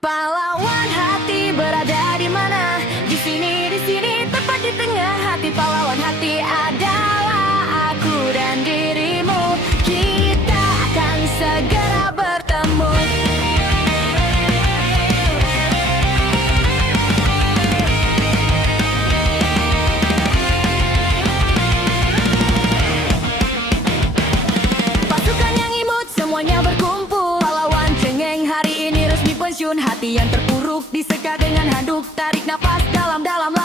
Pahlawan hati berada di mana? Di sini, tepat di tengah hati. Pahlawan hati adalah aku dan dirimu. Kita akan segera bertemu. Pasukan yang imut semuanya berkumpul. Pahlawan cengeng hari ini resmi pensiun. Hati yang terpuruk disekat dengan handuk. Tarik nafas dalam-dalam.